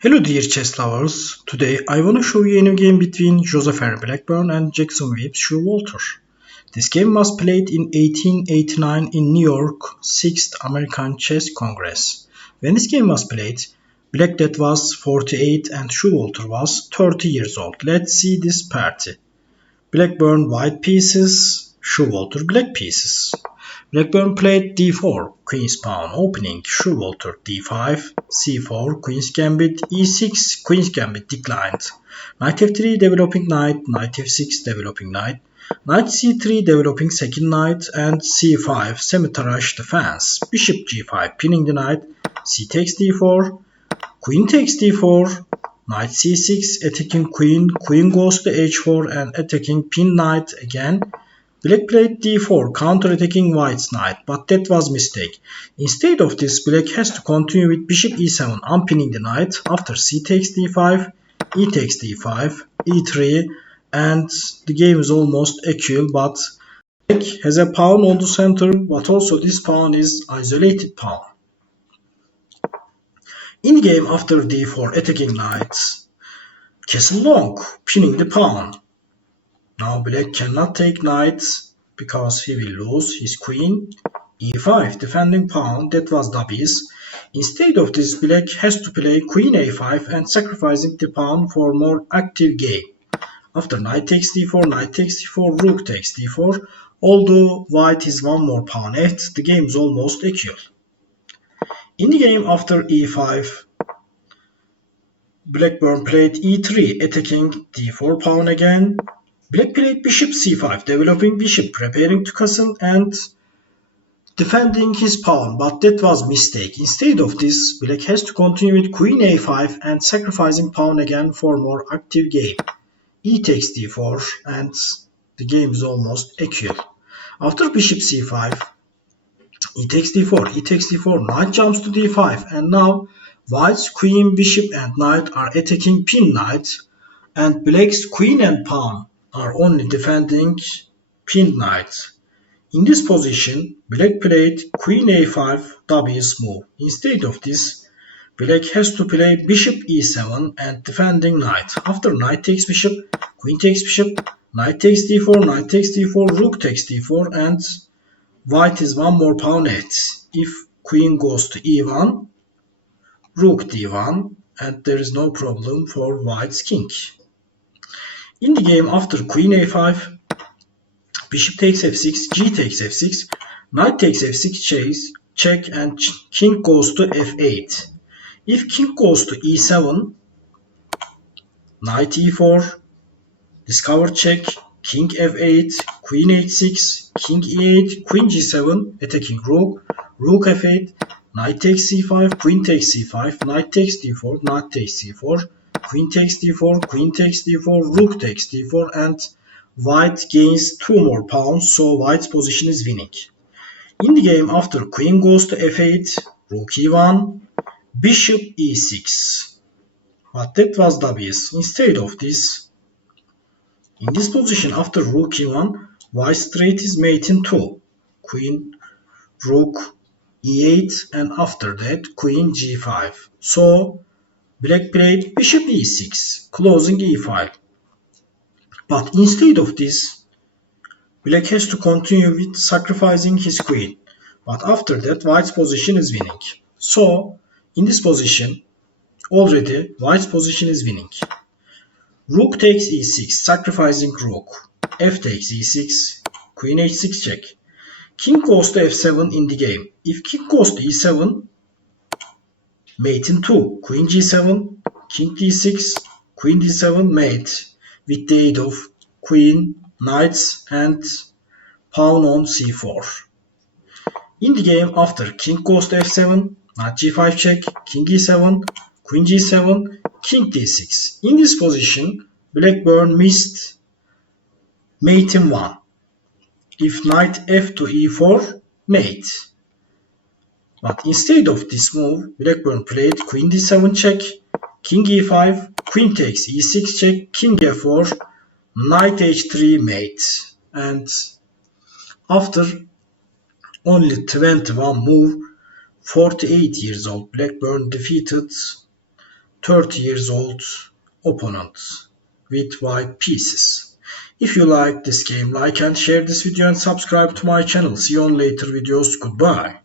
Hello dear chess lovers, today I want to show you a new game between Joseph Blackburne and Jackson Webb's Showalter. This game was played in 1889 in New York 6th American Chess Congress. When this game was played, Blackdeath was 48 and Showalter was 30 years old. Let's see this party. Blackburne white pieces, Showalter black pieces. Blackburne played d4, queen's pawn opening, Showalter d5, c4, queen's gambit, e6, queen's gambit declined. Knight f3 developing knight, knight f6 developing knight, knight c3 developing second knight, and c5 semi-tarrasch defense, bishop g5 pinning the knight, c takes d4, queen takes d4, knight c6 attacking queen, queen goes to h4 and attacking pin knight again. Black played d4 counter-attacking white's knight, but that was mistake. Instead of this, black has to continue with bishop e7 unpinning the knight after c takes d5, e takes d5, e3, and the game is almost equal, but black has a pawn on the center, but also this pawn is isolated pawn. In the game after d4 attacking knight, castle long, pinning the pawn. Now black cannot take knight because he will lose his queen. e5 defending pawn, that was W's. Instead of this, black has to play queen a5 and sacrificing the pawn for more active game. After knight takes d4, knight takes d4, rook takes d4. Although white is one more pawn ahead, the game is almost equal. In the game after e5, Blackburne played e3 attacking d4 pawn again. Black played bishop c5 developing bishop preparing to castle and defending his pawn, but that was mistake. Instead of this, black has to continue with queen a5 and sacrificing pawn again for more active game. E takes d4 and the game is almost equal. After bishop c5, e takes d4, e takes d4, knight jumps to d5, and now white's queen, bishop and knight are attacking pin knight, and black's queen and pawn are only defending pin knight. In this position, black played queen a5 W's move. Instead of this, black has to play bishop e7 and defending knight. After knight takes bishop, queen takes bishop, knight takes d4, knight takes d4, rook takes d4, and white is one more pawn ahead. If queen goes to e1, rook d1, and there is no problem for white's king. In the game after queen a5, bishop takes f6, g takes f6, knight takes f6 chase, check, and king goes to f8. If king goes to e7, knight e4, discover check, king f8, queen h6, king e8, queen g7, attacking rook, rook f8, knight takes c5, queen takes c5, knight takes d4, knight takes c4, queen takes d4, queen takes d4, rook takes d4, and white gains 2 more pawns, so white's position is winning. In the game after queen goes to f8, rook e1, bishop e6. But that was W's. Instead of this, in this position after rook e1, white straight is mate in 2. Queen, rook, e8, and after that queen g5. So black played bishop e6, closing e5. But instead of this, black has to continue with sacrificing his queen. But after that, white's position is winning. So in this position, already white's position is winning. Rook takes e6, sacrificing rook. F takes e6, queen h6 check. King goes to f7 in the game. If king goes to e7, mate in 2, queen g7, king d6, queen d7, mate, with the aid of queen, knights, and pawn on c4. In the game after king goes to f7, knight g5 check, king e7, queen g7, king d6. In this position, Blackburne missed mate in 1. If knight f to e4, mate. But instead of this move, Blackburne played queen d7 check, king e5, queen takes e6 check, king f4, knight h3 mate. And after only 21 move, 48 years old, Blackburne defeated 30 years old opponent with white pieces. If you like this game, like and share this video and subscribe to my channel. See you on later videos. Goodbye.